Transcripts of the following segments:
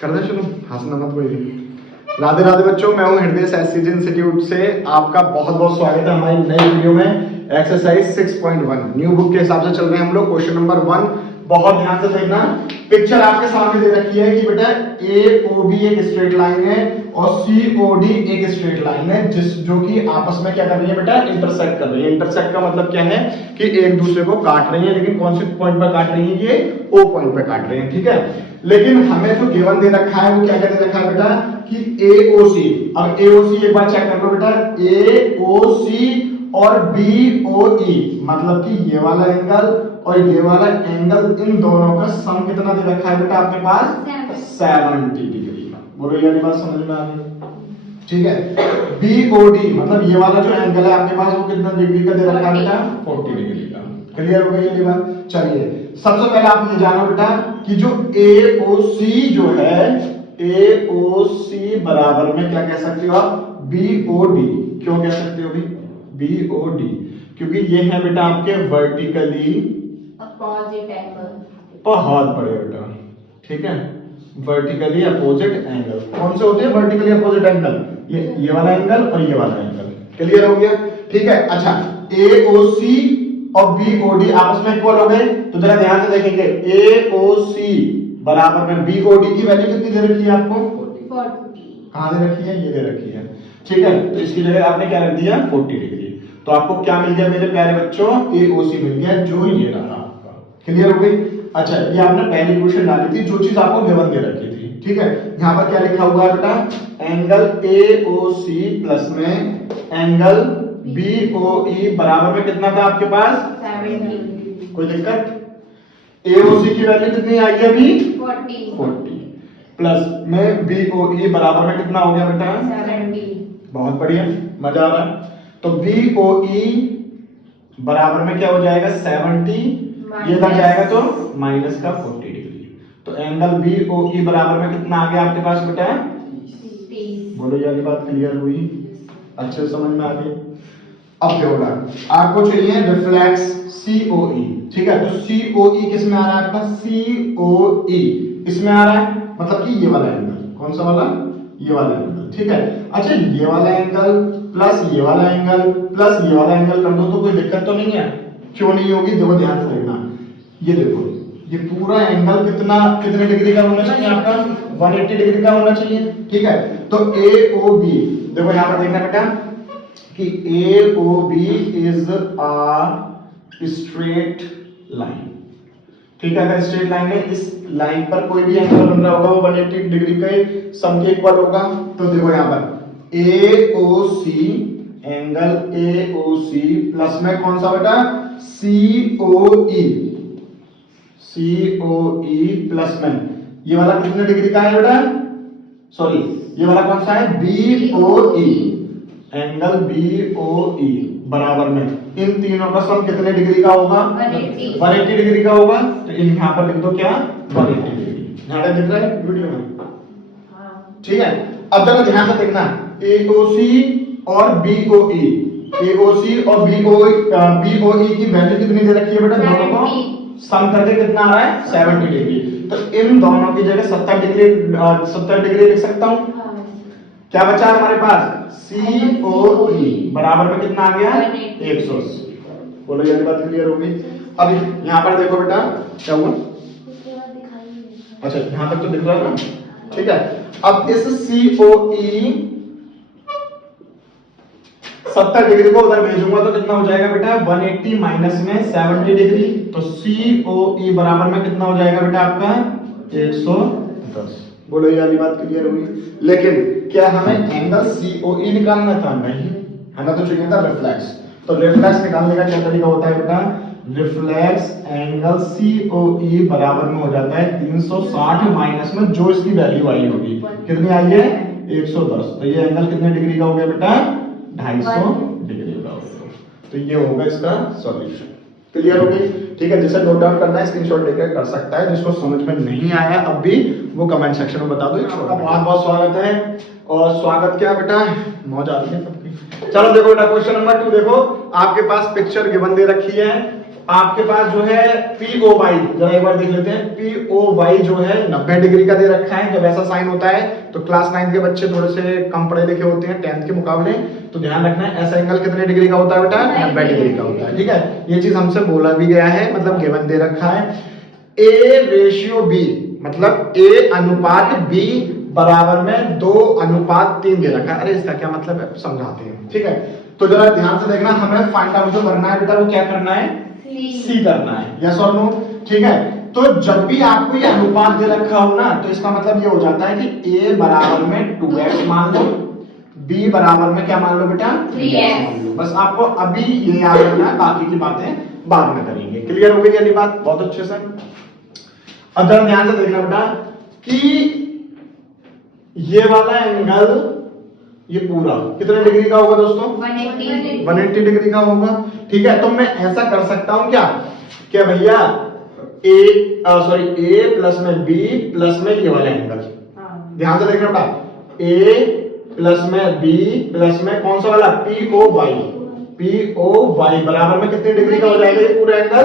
कर दे शुरू, हंसना मत कोई भी। राधे राधे बच्चों, मैं हूं हृदय एससीजी इंस्टीट्यूट से। आपका बहुत बहुत स्वागत है हमारी नई वीडियो में। एक्सरसाइज 6.1 न्यू बुक के हिसाब से चल रहे हैं हम लोग। क्वेश्चन नंबर 1 बहुत ध्यान से देखना। पिक्चर आपके सामने दे रखी है कि बेटा AOB एक स्ट्रेट लाइन है और COD एक स्ट्रेट लाइन है, जिस जो कि आपस में क्या कर रही है बेटा, इंटरसेक्ट कर रही है। इंटरसेक्ट का मतलब क्या है कि एक दूसरे को काट रही है, लेकिन कौन से पॉइंट पर काट रही है? ये O पॉइंट पर काट रही है, ठीक है। लेकिन हमें जो गिवन दे रखा है वो क्या दे रखा है बेटा कि AOC। अब AOC एक बार चेक कर लो बेटा, AOC और BOE मतलब कि ये वाला एंगल और ये वाला एंगल, इन दोनों का सम कितना दे रखा है बेटा आपके पास? 70 डिग्री। बोलो ये वाली बात समझ में आ रही है? ठीक है। BOD मतलब ये वाला जो एंगल है आपके पास वो कितना डिग्री का दे रखा है बेटा? 40 डिग्री का। क्लियर हो गई ये बात? चलिए सबसे पहले आप ये जानो बेटा कि जो AOC जो है, AOC बराबर में क्या कह सकते हो आप? BOD। क्यों कह सकते हो भी BOD? क्योंकि ये है बेटा आपके वर्टिकली अपोजिट एंगल। बहुत बड़े बेटा, ठीक है। वर्टिकली अपोजिट एंगल कौन से होते हैं? वर्टिकली अपोजिट एंगल, ये वाला एंगल और ये वाला एंगल। क्लियर हो गया? ठीक है। अच्छा, AOC और BOD आपस में इक्वल हो गए, तो जरा ध्यान से देखेंगे। AOC बराबर में BOD की वैल्यू कितनी दे रखी है आपको? 40। कहां दे रखी है? ये दे रखी है, ठीक है। तो इसकी जगह आपने क्या रख दिया? 40 डिग्री। तो आपको क्या मिल गया मेरे प्यारे बच्चों? AOC मिल गया, जो ये रहा आपका। क्लियर हो गई? अच्छा, ये आपने पहली क्वेश्चन डाली थी, जो चीज आपको गिवन दे रखी थी, ठीक है। यहाँ पर क्या लिखा हुआ है बेटा? एंगल AOC प्लस में एंगल BOE बराबर में कितना था आपके पास? 70। कोई दिक्कत? AOC की वैल्यू कितनी आई है अभी? 40 प्लस में BOE बराबर में कितना हो गया बेटा? 70। बहुत बढ़िया, मजा आ रहा है। तो BOE बराबर में क्या हो जाएगा? 70, ये लग जाएगा तो माइनस का 40 डिग्री। तो एंगल BOE बराबर में कितना आ गया आपके पास बेटा? 30। बोलो ये वाली बात क्लियर हुई? अच्छे से समझ में आ गई? अब देखो बेटा, आपको चाहिए रिफ्लेक्स COE, ठीक है। तो COE किस में आ रहा है आपका? COE इसमें आ रहा है, मतलब कि ये वाला एंगल। कौन सा वाला? ये वाला एंगल, ठीक है। अच्छा, ये वाला एंगल प्लस ये वाला एंगल प्लस ये वाला एंगल कर दो तो कोई दिक्कत तो नहीं है? क्यों नहीं होगी? देखो ध्यान से देखना। ये देखो, ये पूरा एंगल कितने डिग्री का होना चाहिए आपका? 180 डिग्री का होना चाहिए, ठीक है। तो AOB देखो यहां पर देखना बेटा कि AOB is a straight line, ठीक है। अगर स्ट्रेट लाइन है, इस लाइन पर कोई भी एंगल बन रहा होगा वो 180 डिग्री के सम के इक्वल होगा। तो देखो यहां पर AOC एंगल AOC प्लस में कौन सा बेटा? COE प्लस में ये वाला कितने डिग्री का है बेटा? सॉरी, ये वाला कौन सा है? BOE एंगल BOE बराबर में इन तीनों का सम कितने डिग्री का होगा? 180 डिग्री का होगा। तो इन यहां पर लिख दो क्या? 180 डिग्री। ध्यान से दिख रहा है वीडियो में? ठीक है। अब जरा ध्यान से देखना, AOC और BOE, AOC और BOE की वैल्यू कितनी दे रखी है बेटा? दोनों को सम करके कितना आ रहा है? 70 डिग्री। तो इन दोनों की जगह 70 डिग्री लिख सकता हूं। क्या बचा हमारे पास? COE बराबर में कितना आ गया? 180। बोलो ये बात क्लियर हो गई? अब यहां पर देखो बेटा क्या हुआ? अच्छा, यहां तक तो दिख रहा है ना, ठीक है। अब इस COE 70 डिग्री को उधर भेजूंगा तो कितना हो जाएगा बेटा? 180 माइनस में 70 डिग्री। तो COE बराबर में कितना हो जाएगा बेटा आपका? 110। बोलो ये वाली बात क्लियर हुई? लेकिन क्या हमें एंगल COE निकालना था? नहीं, हमें तो चाहिए था रिफ्लेक्स। तो रिफ्लेक्स निकालने का क्या तरीका होता है बेटा? रिफ्लेक्स एंगल COE बराबर में हो जाता है 360 माइनस में जो इसकी वैल्यू आई होगी। कितनी आई है? 110। तो ये एंगल कितने डिग्री का हो गया बेटा? 250 डिग्री का हो गया। तो ये होगा इसका सॉल्यूशन। क्लियर हो गई? ठीक है। जिसे नोट डाउन करना है स्क्रीनशॉट लेकर कर सकता है। जिसको समझ में नहीं आया अब भी वो कमेंट सेक्शन में बता दो। आपका बहुत बहुत स्वागत है। और स्वागत क्या बेटा? मौज आ रही है सबकी। चलो देखो बेटा, क्वेश्चन नंबर 2 देखो, आपके पास पिक्चर गिवन दे रखी है। आपके पास जो है POY, जरा एक बार देख लेते हैं, POY जो है 90 डिग्री का दे रखा है। जब ऐसा साइन होता है तो क्लास 9 के बच्चे थोड़े से कम पढ़े लिखे होते हैं 10th के मुकाबले, तो ध्यान रखना है ऐसा एंगल कितने डिग्री का होता है बेटा, 90 डिग्री का होता है। ठीक है, ये चीज हमसे बोला भी गया है, मतलब गिवन दे रखा है। A/B मतलब A अनुपात B बराबर में 2:3 दे रखा है। अरे इसका क्या मतलब है, समझाते हैं। ठीक है, तो जरा ध्यान से देखना, हमें फाइंड आउट जो करना है बेटा वो क्या करना है, C करना है, यस और नो। ठीक है, तो जब भी आपको ये अनुपात दे रखा हो ना, तो इसका मतलब ये हो जाता है कि A बराबर में 2x मान लो, B बराबर में क्या मान लो बेटा, 3x मान लो। बस आपको अभी ये याद रखना है, बाकी की बातें बाद में करेंगे। क्लियर हो गई वाली बात, बहुत अच्छे से। अब जरा ध्यान से देखना बेटा कि ये वाला एंगल ये पूरा कितने डिग्री का होगा दोस्तों, 180 डिग्री का होगा। ठीक है, तो मैं ऐसा कर सकता हूं क्या भैया, A प्लस में B प्लस में ये वाला एंगल, ध्यान से देखना बेटा, A प्लस में B प्लस में कौन सा वाला, POY बराबर में कितने डिग्री का हो जाएगा ये पूरा एंगल,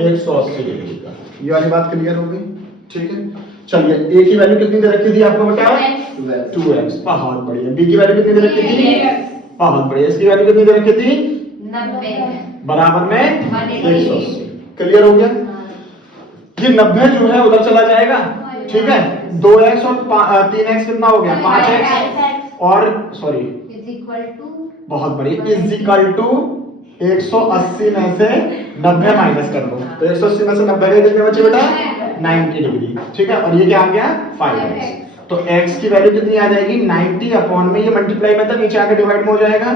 180 डिग्री का। ये वाली बात क्लियर हो गई। ठीक है, चलिए A की वैल्यू कितनी दे रखी थी आपको बेटा, 2x, बहुत बढ़िया। B की वैल्यू कितनी दे रखी थी, बहुत बढ़िया। इसकी वैल्यू कितनी दे रखी थी, 90 बराबर में 180। क्लियर हो गया। ये 90 जो है उधर चला जाएगा। ठीक है, 2x और 3x कितना हो गया, 5x और सॉरी बहुत बढ़िया, इज इक्वल टू 180 में से 90 माइनस कर दो, तो 180 में से 90 के कितने बचे बेटा, 90 डिग्री। ठीक है, और ये क्या आ गया, 5x। तो x की वैल्यू कितनी आ जाएगी, 90 अपॉन में ये मल्टीप्लाई में था, नीचे आके डिवाइड में हो जाएगा,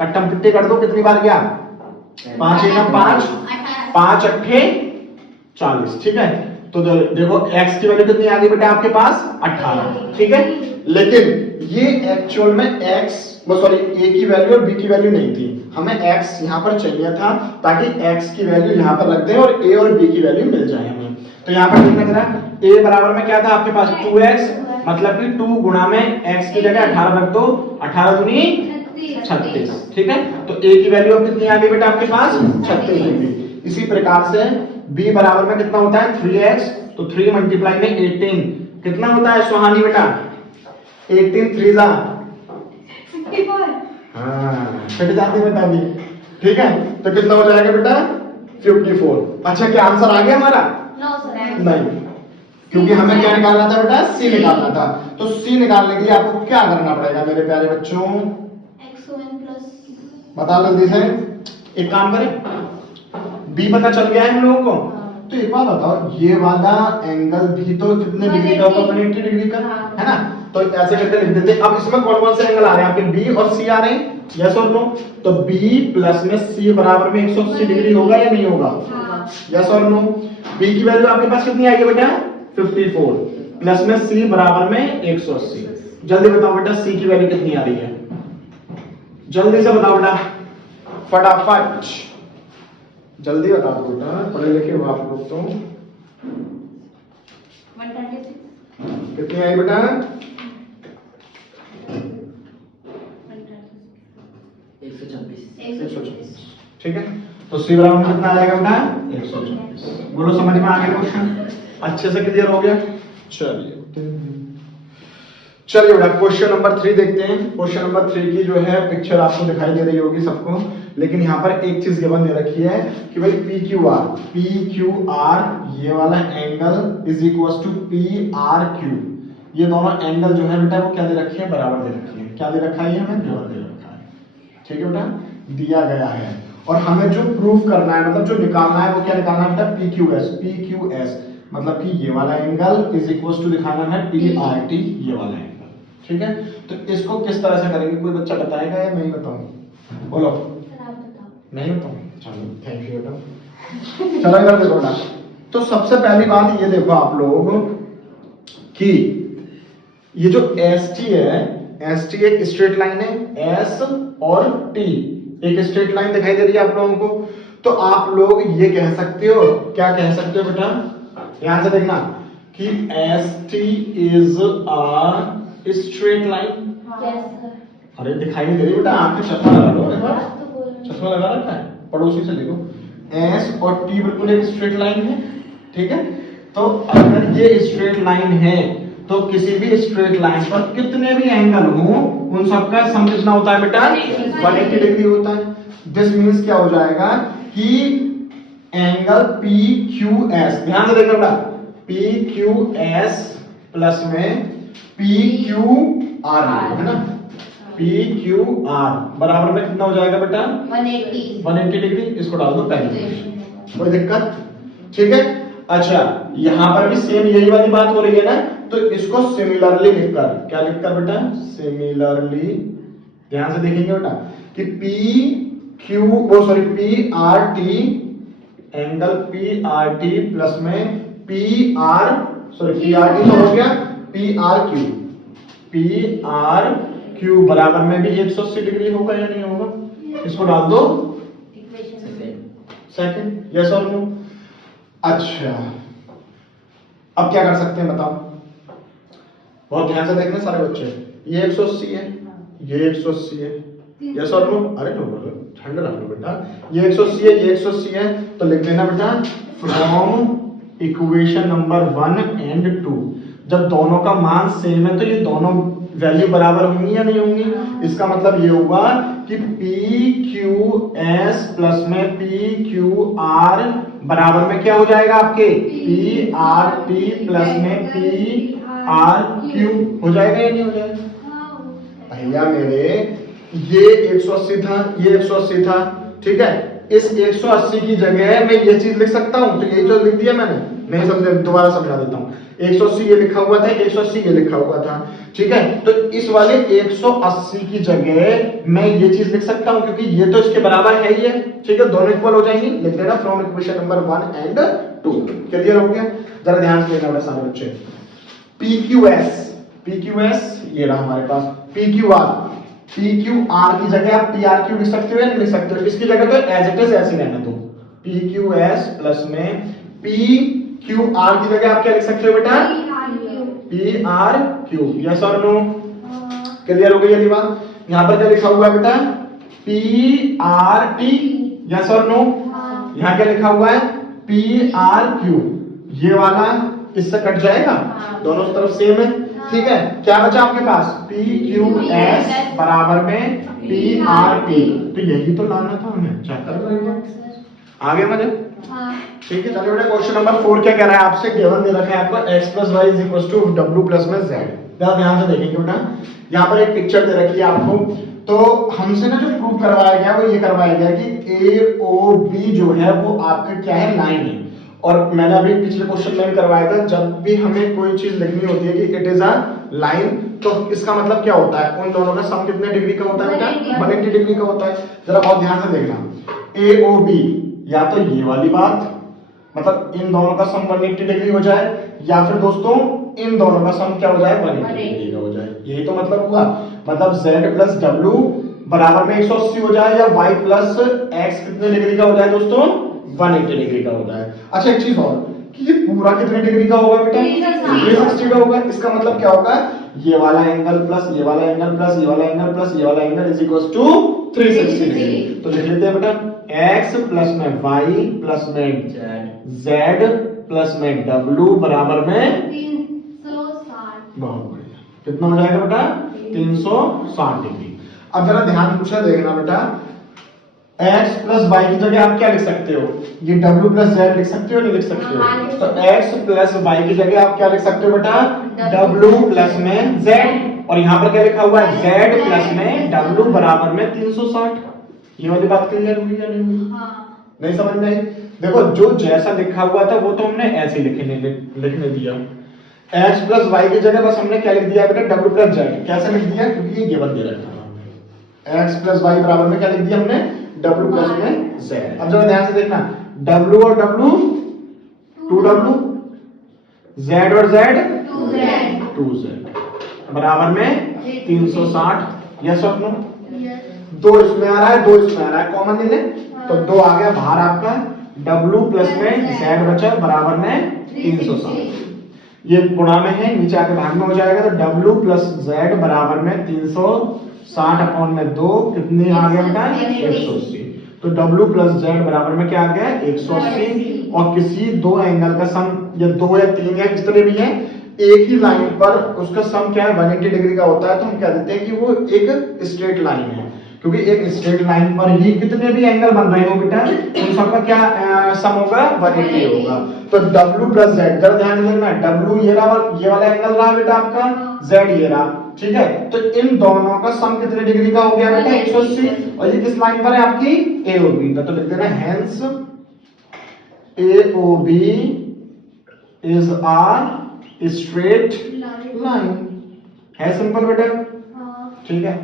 कट्टम कितने कर दो, कितनी बार गया, 5 एकम 5, 5 अट्ठे 40। ठीक है, तो देखो x की वैल्यू कितनी आ गई बेटा आपके पास, 18। ठीक है, लेकिन ये एक्चुअल में x सॉरी a की वैल्यू और b की वैल्यू नहीं थी, हमें x यहाँ पर चाहिए था ताकि x की वैल्यू यहाँ पर रख दें और a और b की वैल्यू मिल जाए हमें। तो यहाँ पर देखना जरा, a बराबर में क्या था आपके पास, 2x, मतलब कि 2 गुणा में x की जगह 18 रख दो, 18 दूनी 36। ठीक है, तो a की वैल्यू अब कितनी आ गई बेटा आपके पास, 36 डिग्री। इसी प्रकार से b बराबर में कितना होता है, 3x, तो 3 मल्टीप्लाई में 18 कितना होता है सुहानी बेटा, 18 3 जा, हाँ फिट जाती बेटा अभी। ठीक है, तो कितना हो जाएगा बेटा, 54। अच्छा क्या आंसर आ गया हमारा, नहीं, क्योंकि हमें क्या निकालना था बेटा, C निकालना था। तो C निकालने के लिए आपको क्या करना पड़ेगा मेरे प्यारे बच्चों, बता जल्दी से। एक काम करें, B पता चल गया है हम लोगों को, तो एक बात बताओ, ये वाला एंगल भी तो कितने डिग्री का होगा, 180 डिग्री का, है ना। तो ऐसे करके लिख देते। अब इसमें कौन कौन से एंगल आ रहे हैं आपके, B और C आ रहे हैं, यस और नो। तो B प्लस में C बराबर में 180 डिग्री होगा या नहीं होगा, यस और नो। B की वैल्यू आपके पास कितनी आएगी बेटा, 54, प्लस में C बराबर में 180। जल्दी बताओ बेटा C की वैल्यू कितनी आ रही है, जल्दी से बताओ बेटा, फटाफट जल्दी बता दो बेटा, पढ़े लिखे हो आप लोग तो। 136, कितनी आई बेटा, 126। ठीक है, तो C बराबर में कितना आएगा बेटा, 126। बोलो समझ में आ गया क्वेश्चन, अच्छे से क्लियर हो गया। चलिए बेटा क्वेश्चन नंबर 3 देखते हैं। क्वेश्चन नंबर 3 की जो है पिक्चर आपको दिखाई दे रही होगी सबको, लेकिन यहाँ पर एक चीज गिवन दे रखी है कि भाई PQR ये वाला angle is equal to PRQ। ये दोनों एंगल जो है बेटा वो क्या दे रखी है, बराबर दे रखी है। क्या दे रखा है, ये हमें गिवन दे रखा है। ठीक है बेटा, दिया गया है और हमें जो प्रूफ करना है, मतलब जो निकालना है वो क्या निकालना है बेटा, PQS मतलब कि ये वाला एंगल इज इक्वल टू दिखाना है PRT ये वाला एंगल। ठीक है, तो इसको किस तरह से करेंगे, कोई बच्चा बताएगा या मैं ही बताऊं, बोलो। नहीं बताऊं, चलो थैंक यू बेटा। चलो इधर देखो बेटा, तो सबसे पहली बात ये देखो आप लोग कि ये जो ST है, ST एक स्ट्रेट लाइन है, S और T एक स्ट्रेट लाइन दिखाई दे रही है आप लोगों को। तो आप लोग ये कह सकते हो, क्या कह सकते हो बेटा, ध्यान से देखना कि ST is a straight line. अरे दिखाई नहीं दे रही बेटा, आपके चश्मा लगा लो, चश्मा लगा रखा है, पड़ोसी से देखो। एस और टी बिल्कुल एक स्ट्रेट लाइन है, ठीक है। तो अगर ये स्ट्रेट लाइन है तो किसी भी स्ट्रेट लाइन पर कितने भी एंगल हो उन सबका सम कितना होता है बेटा? 180 डिग्री होता है। दिस मींस क्या हो जाएगा कि एंगल पी क्यू एस, ध्यान से देखना बेटा, पी क्यू एस प्लस में पी क्यू आर है ना, पी क्यू आर बराबर में कितना हो जाएगा बेटा? 180 डिग्री। इसको डाल दो पहले, कोई दिक्कत? ठीक है। अच्छा, यहां पर भी सेम यही वाली बात हो रही है ना, तो इसको सिमिलरली लिखकर, क्या लिखकर बेटा? सिमिलरली, ध्यान से देखेंगे बेटा कि पी क्यू वो sorry P R T, angle P R T plus में P R sorry P R T तो हो गया P R Q, P R Q बराबर में भी 180 डिग्री होगा या नहीं होगा? इसको डाल दो सेकंड, यस और नो। अच्छा, अब क्या कर सकते हैं बताओ? बहुत ध्यान से देखना सारे बच्चे, ये 180 है, ये 180 है, यस और नो। अरे लो ठंडा रख लो बेटा, ये 180 है, ये 180 है, तो लिख देना बेटा फ्रॉम इक्वेशन नंबर 1 एंड 2। जब दोनों का मान सेम है तो ये दोनों वैल्यू बराबर होंगी या नहीं होंगी? इसका मतलब ये हुआ कि पी क्यू एस प्लस में पी क्यू आर बराबर में क्या हो जाएगा आपके? पी आर टी प्लस में पी आर क्यू हो जाएगा या नहीं हो जाएगा? भैया मेरे ये 180 था, ये 180 था, ठीक है। इस 180 की जगह मैं ये चीज लिख सकता हूं, तो ये जो लिख दिया मैंने, नहीं समझे दोबारा समझा देता हूं। 180 ये लिखा हुआ था, 180 ये लिखा हुआ था, ठीक है। तो इस वाले 180 की जगह मैं ये चीज लिख सकता हूं क्योंकि ये तो इसके बराबर है ही है, ठीक है। दोनों इक्वल हो जाएंगे, लिख देना from equation number 1 and 2। Clear हो गया? जरा ध्यान से देखना सारे बच्चे। PQS ये रहा हमारे पास, PQR की जगह आप PRQ लिख सकते हो या नहीं लिख सकते हो? इसकी जगह तो एज इट इज ऐसे रहना दो, PQS प्लस में PQR की जगह आप क्या लिख सकते हो बेटा? PRQ, यस और नो? क्लियर हो गई ये बात? यहाँ पर क्या लिखा हुआ है बेटा? PRT, यस और नो? यहाँ क्या लिखा हुआ है? PRQ। ये वाला इससे कट जाएगा, दोनों तरफ सेम है, ठीक है। क्या बचा आपके पास? PQS बराबर में PRT, तो यही तो लाना था हमें, चेक कर लो आगे मुझे, ठीक है। चलिए बेटा क्वेश्चन नंबर 4 क्या कह रहा है आपसे? गिवन दे रखा है आपको x + y = w + में z। ध्यान से देखेंगे बेटा, यहाँ पर एक पिक्चर दे रखी है आपको, तो हमसे ना जो प्रूव करवाया गया वो ये करवाया गया कि AOB जो है वो आपका क्या है? लाइन है। और मैंने अभी पिछले क्वेश्चन में करवाया था, जब भी हमें कोई चीज लिखनी होती है कि इट इज अ लाइन, तो इसका मतलब क्या होता है? उन दोनों का सम कितने डिग्री का होता है बेटा? 180 डिग्री का होता है। जरा बहुत ध्यान से देखना, AOB या तो ये वाली बात, मतलब इन दोनों का सम 180 डिग्री हो जाए, या फिर दोस्तों इन दोनों का सम क्या हो जाए? 180 डिग्री का हो जाए। यही तो मतलब हुआ, मतलब z + w बराबर में 180 हो जाए, या y + x कितने डिग्री का हो जाए दोस्तों? 180 डिग्री का हो जाए। अच्छा एक चीज और, कि ये पूरा कितने डिग्री का होगा बेटा? 360 का होगा। इसका मतलब क्या होगा? ये वाला एंगल प्लस ये वाला एंगल प्लस ये वाला एंगल प्लस ये वाला angle is equal to 360 degree. तो लिख लेते हैं बेटा x प्लस में y प्लस में z प्लस में w बराबर में 360। बहुत बढ़िया, कितना हो जाएगा बेटा? 360 डिग्री। अब जरा ध्यान पूछा देखना बेटा, x प्लस y की जगह आप क्या लिख सकते हो? ये w प्लस z लिख सकते हो नहीं लिख सकते हो? तो x प्लस y की जगह आप क्या लिख सकते हो बेटा? w प्लस में z, और यहाँ पर क्या लिखा हुआ है? z प्लस में w बराबर में 360। ये वाली बात क्लियर हुई या नहीं हुई? नहीं समझ में आई? देखो जो जैसा लिखा हुआ था वो तो हमने ऐसे लिखने दिया, x प्लस y की जगह बस हमने क्या लिख दिया बेटा? w plus z। कैसे लिख दिया? क्योंकि ये गिवन दे रखा है। x प्लस y बराबर में क्या लिख दिया हमने? w प्लस में z। अब जरा ध्यान से देखना, w और w 2w, z और z 2z बराबर में 360, यस और नो? दो इसमें आ रहा है, दो इसमें आ रहा है, कॉमन ले ले, तो दो आ गया बाहर आपका, w प्लस में z बचा बराबर में 360। ये गुणा में है, नीचे आके भाग में हो जाएगा, तो w प्लस z बराबर में 360 अपॉन में 2 कितनी आ गया बेटा? 180। तो W प्लस जेड बराबर में क्या आ गया 180 और किसी दो एंगल का सम या दो या तीन या जितने भी हैं एक ही लाइन पर उसका सम क्या है 180 डिग्री का होता है तो हम कह देते हैं कि वो एक स्ट्रेट लाइन है क्योंकि एक स्ट्रेट लाइन पर ही कितने भी एंगल बन रहे हो बेटा उन सबका क्या सम होगा 180 होगा। तो W प्लस जेड जरा ध्यान देना W ये वाला एंगल रहा बेटा आपका Z ये रहा ठीक है तो इन दोनों का सम कितने डिग्री का हो गया बेटा 180 और ये किस लाइन पर है आपकी AOB तो लिख देना hence AOB is are straight line है सिंपल बेटा ठीक है।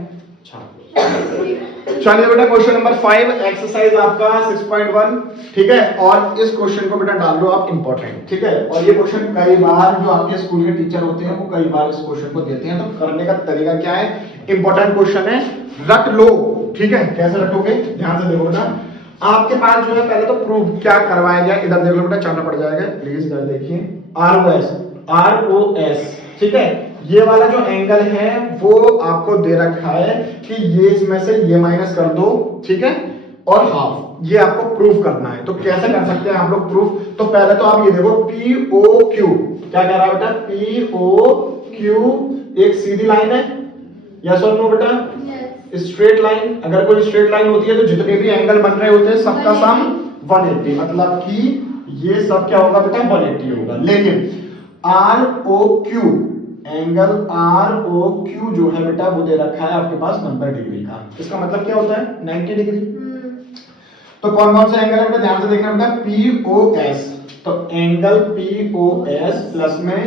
चलिए बेटा क्वेश्चन नंबर 5 एक्सरसाइज आपका 6.1 ठीक है और इस क्वेश्चन को बेटा डाल दो आप इंपॉर्टेंट ठीक है और ये क्वेश्चन कई बार जो आपके स्कूल के टीचर होते हैं वो कई बार इस क्वेश्चन को देते हैं तो करने का तरीका क्या है इंपॉर्टेंट क्वेश्चन है रट लो ठीक है कैसे रटोगे ध्यान से देखो बेटा आपके पास जो है पहले तो प्रूफ क्या करवाया गया इधर देख लो बेटा चलना पड़ जाएगा प्लीज इधर देखिए ROS ठीक है ये वाला जो एंगल है वो आपको दे रखा है कि ये इसमें से ये माइनस कर दो ठीक है और हाफ ये आपको प्रूफ करना है तो कैसे कर सकते हैं हम लोग प्रूफ तो पहले तो आप ये देखो POQ क्या कह रहा है बेटा POQ एक सीधी लाइन है यस और नो बेटा स्ट्रेट लाइन अगर कोई स्ट्रेट लाइन होती है तो जितने भी एंगल बन रहे होते हैं सबका सम 180 मतलब कि ये सब क्या होगा बेटा 180 होगा लेकिन ROQ एंगल ROQ जो है बेटा वो दे रखा है आपके पास 90 डिग्री का इसका मतलब क्या होता है 90 डिग्री तो कौन कौन से एंगल है बेटा ध्यान से देखना बेटा POS तो एंगल POS प्लस में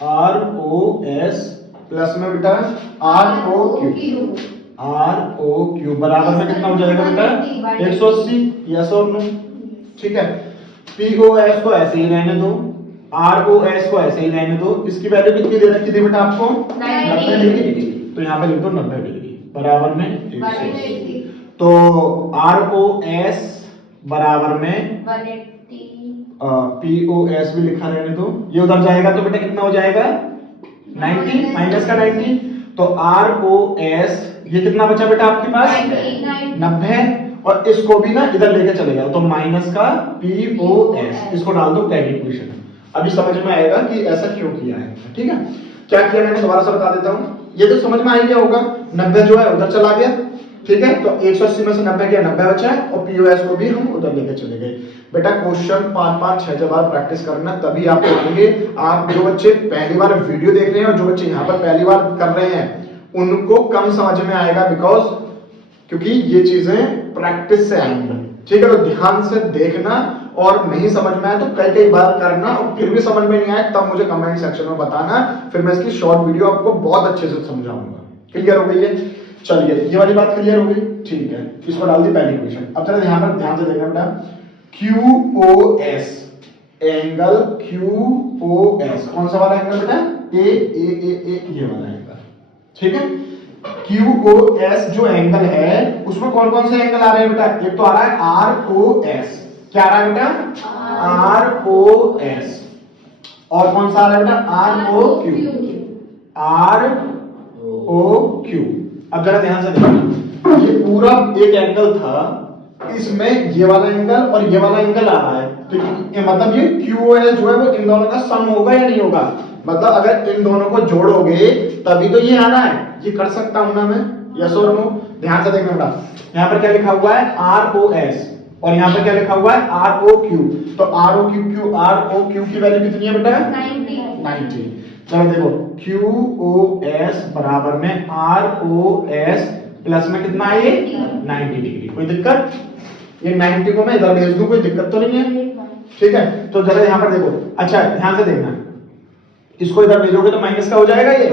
ROS प्लस में बेटा ROQ बराबर में कितना हो जाएगा बेटा 180 यस और नो ठीक है POS को ऐसे ही रहने दो ROS को ऐसे ही रहने दो इसकी वैल्यू कितनी दे रखी थी बेटा आपको 90 डिग्री तो यहाँ पे लिख दो 90 डिग्री बराबर में 180 तो ROS बराबर में 180 POS भी लिखा रहने दो ये उधर जाएगा तो बेटा कितना हो जाएगा 90 माइनस का 90 तो ROS ये कितना बचा बेटा आपके पास 90 और इसको भी ना इधर लेके चले जाओ तो माइनस का POS इसको डाल दो पहली इक्वेशन अभी समझ में आएगा कि ऐसा क्यों किया है ठीक है क्या किया मैंने दोबारा से बता देता हूं ये तो समझ में आ गया होगा 90 जो है उधर चला गया ठीक है तो 180 में से 90 गया 90 बचा है और POS को भी हम उधर लेके चले गए बेटा क्वेश्चन 5-5 6 बार प्रैक्टिस करना तभी आप पढ़ेंगे आप जो बच्चे पहली बार वीडियो देख रहे हैं और जो बच्चे यहाँ पर पहली बार कर रहे हैं उनको कम समझ में आएगा बिकॉज क्योंकि ये चीजें प्रैक्टिस से आएंगी ठीक है तो ध्यान से देखना और नहीं समझ में आए तो कई बार करना और फिर भी समझ में नहीं आए तब मुझे कमेंट सेक्शन में बताना फिर मैं इसकी शॉर्ट वीडियो आपको बहुत अच्छे से समझाऊंगा क्लियर हो गई है चलिए ये वाली बात क्लियर हो गई ठीक है इसको डाल दी पहली इक्वेशन अब चलो ध्यान से देखना बेटा QOS एंगल QOS कौन सा वाला एंगल बेटा ए ये वाला एंगल ठीक है QOS जो एंगल है उसमें कौन कौन से एंगल आ रहे हैं बेटा एक तो आ रहा है ROS क्या आ रहा है बेटा ROS और कौन सा आ रहा है बेटा ROQ अब जरा ध्यान से देखना ये पूरा एक एंगल था इसमें ये वाला एंगल और ये वाला एंगल आ रहा है तो ये मतलब ये QOS जो है वो इन दोनों का सम होगा या नहीं होगा मतलब अगर इन दोनों को जोड़ोगे तभी तो ये आना है ये कर सकता हूं ना मैं यस और नो ध्यान से देखना बेटा यहाँ पर क्या लिखा हुआ है ROS और यहाँ पर क्या लिखा हुआ है ROQ तो ROQ की वैल्यू कितनी है बेटा 90 चलो देखो QOS बराबर में ROS प्लस में कितना है ये 90 डिग्री कोई दिक्कत ये 90 को मैं इधर भेज दूं कोई दिक्कत तो नहीं है ठीक है तो जरा यहाँ पर देखो अच्छा ध्यान से देखना इसको इधर भेजोगे तो माइनस का हो जाएगा ये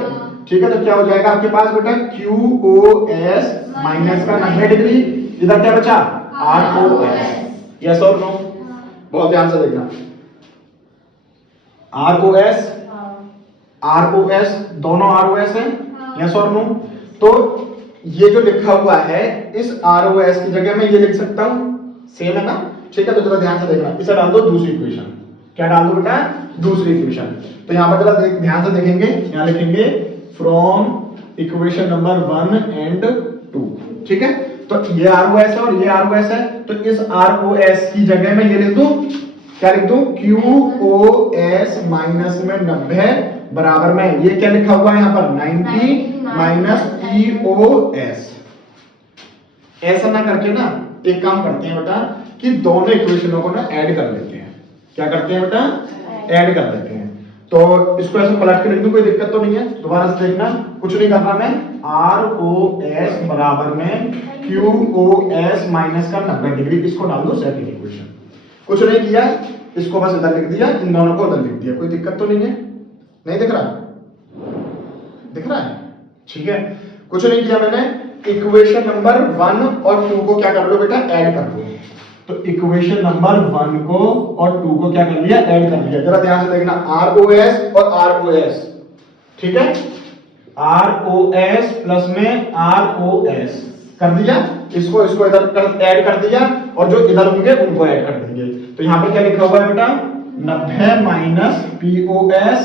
ठीक है तो क्या हो जाएगा आपके पास बेटा QOS माइनस का 90 डिग्री इधर क्या बचा ROS यस और नो बहुत ध्यान से देखना ROS दोनों ROS है यस और नो तो ये जो लिखा हुआ है इस ROS की जगह मैं ये लिख सकता हूं सेम है ना ठीक है तो जरा ध्यान से देखना इसे डाल दो दूसरी इक्वेशन क्या डाल दो बेटा दूसरी इक्वेशन तो यहां पर जरा ध्यान से देखेंगे यहां लिखेंगे फ्रॉम इक्वेशन नंबर 1 एंड 2 ठीक है तो ये ROS है और ये ROS है, तो इस ROS की जगह में ये लिख दूं, क्या लिख दूं, QOS माइनस में 90 बराबर में ये क्या लिखा हुआ है यहाँ पर 90 माइनस POS। ऐसा ना करके ना एक काम करते हैं बेटा कि दोनों इक्वेशनों को ना ऐड कर लेते हैं। क्या करते हैं बेटा, ऐड कर लेते हैं। तो इसको ऐसे पलट के लिख दूं, कोई दिक्कत तो नहीं है। दोबारा से देखना, कुछ नहीं करना, मैं ROS बराबर में QOS माइनस का 90 डिग्री, इसको डाल दो सेकंड इक्वेशन। कुछ नहीं किया, इसको बस इधर लिख दिया, इन दोनों को उधर लिख दिया, कोई दिक्कत तो नहीं है, नहीं दिख रहा, दिख रहा है, ठीक है। कुछ नहीं किया मैंने, इक्वेशन नंबर 1 और 2 को क्या कर लो बेटा, ऐड कर लो। तो इक्वेशन नंबर 1 को और 2 को क्या कर लिया, ऐड कर लिया। जरा ध्यान से देखना, ROS और ROS, ठीक है, ROS प्लस में ROS कर दिया, इसको इधर ऐड कर दिया, और जो इधर होंगे उनको ऐड कर देंगे। तो यहां पर क्या लिखा हुआ है बेटा, 90 माइनस POS,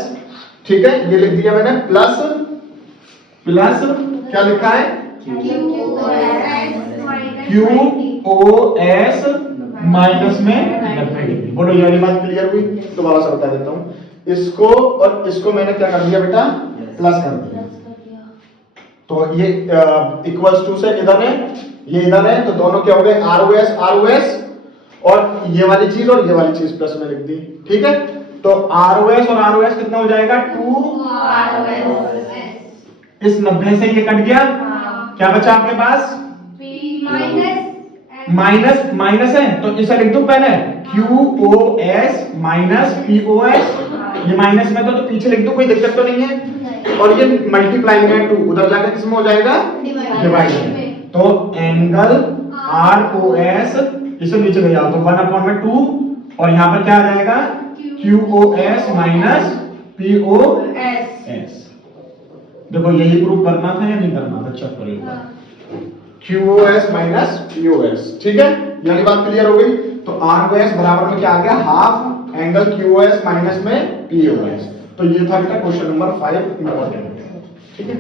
ठीक है, ये लिख दिया मैंने, प्लस क्या लिखा है, QOS माइनस में 90 डिग्री। बोलो ये वाली बात क्लियर हुई? दोबारा से बता देता हूं, इसको और इसको मैंने क्या कर दिया बेटा, प्लस कर दिया। तो ये इक्वल्स टू से इधर है, ये इधर है, तो दोनों क्या हो गए, ROS और ये वाली चीज और ये वाली चीज प्लस में लिख दी, ठीक है। तो ROS और ROS कितना हो जाएगा, 2ROS। इस 90 से ये कट गया, क्या बचा आपके पास, माइनस है, तो इसे लिख दूं पहले QOS माइनस POS, ये माइनस में तो पीछे लिख दूं, कोई दिक्कत तो नहीं है। और ये मल्टीप्लाई में 2 उधर जाकर किसमें हो जाएगा, डिवाइड में। तो एंगल ROS इसे नीचे ले जाओ, तो 1/2, और यहां पर क्या आ जाएगा, QOS माइनस POS। देखो यही प्रूफ करना था या नहीं करना था, चेक करो, QOS माइनस POS, ठीक है, यानी बात क्लियर हो गई। तो ROS बराबर में क्या आ गया, हाफ एंगल QOS माइनस में POS। तो ये था बेटा क्वेश्चन नंबर 5 इंपॉर्टेंट, ठीक है।